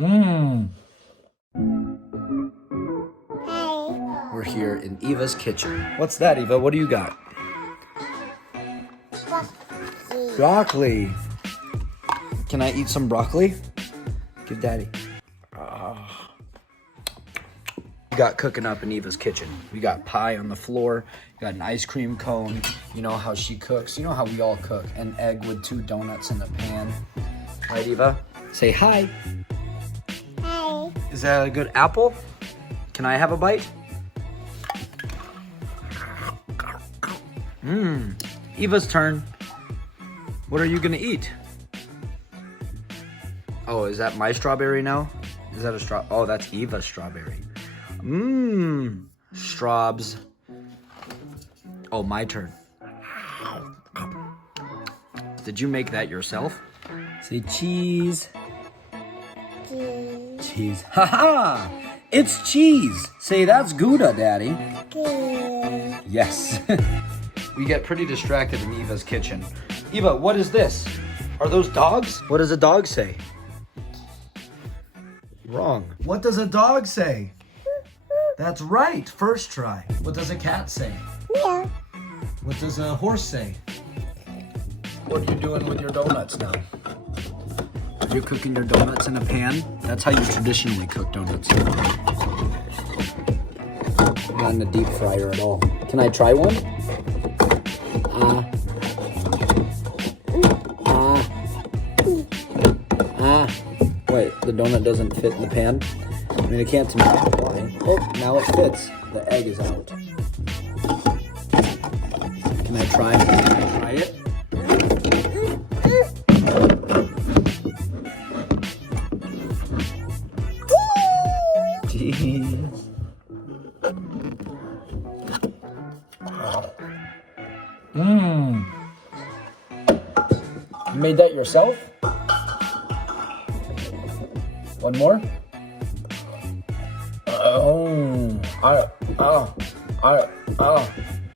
Mmm. Hey. We're here in Eva's kitchen. What's that, Eva? What do you got? Broccoli. Broccoli. Can I eat some broccoli? Give Daddy. We got cooking up in Eva's kitchen. We got pie on the floor. We got an ice cream cone. You know how she cooks. You know how we all cook. An egg with 2 donuts in the pan. Right, Eva? Say hi. Hey. Is that a good apple? Can I have a bite? Eva's turn. What are you gonna eat? Oh, is that my strawberry now? Is that a straw? Oh, that's Eva's strawberry. Straws. Oh, my turn. Did you make that yourself? Say cheese. Cheese. Haha! It's cheese. Say that's Gouda, Daddy. Good. Yes. We get pretty distracted in Eva's kitchen. Eva, what is this? Are those dogs? What does a dog say? Wrong. What does a dog say? That's right. First try. What does a cat say? Yeah. What does a horse say? What are you doing with your donuts now? You're cooking your donuts in a pan? That's how you traditionally cook donuts. Not in a deep fryer at all. Can I try one? Wait, the donut doesn't fit in the pan? I mean, it can't imagine why. Oh, now it fits. The egg is out. Can I try it? Jeez. You made that yourself? One more? Oh.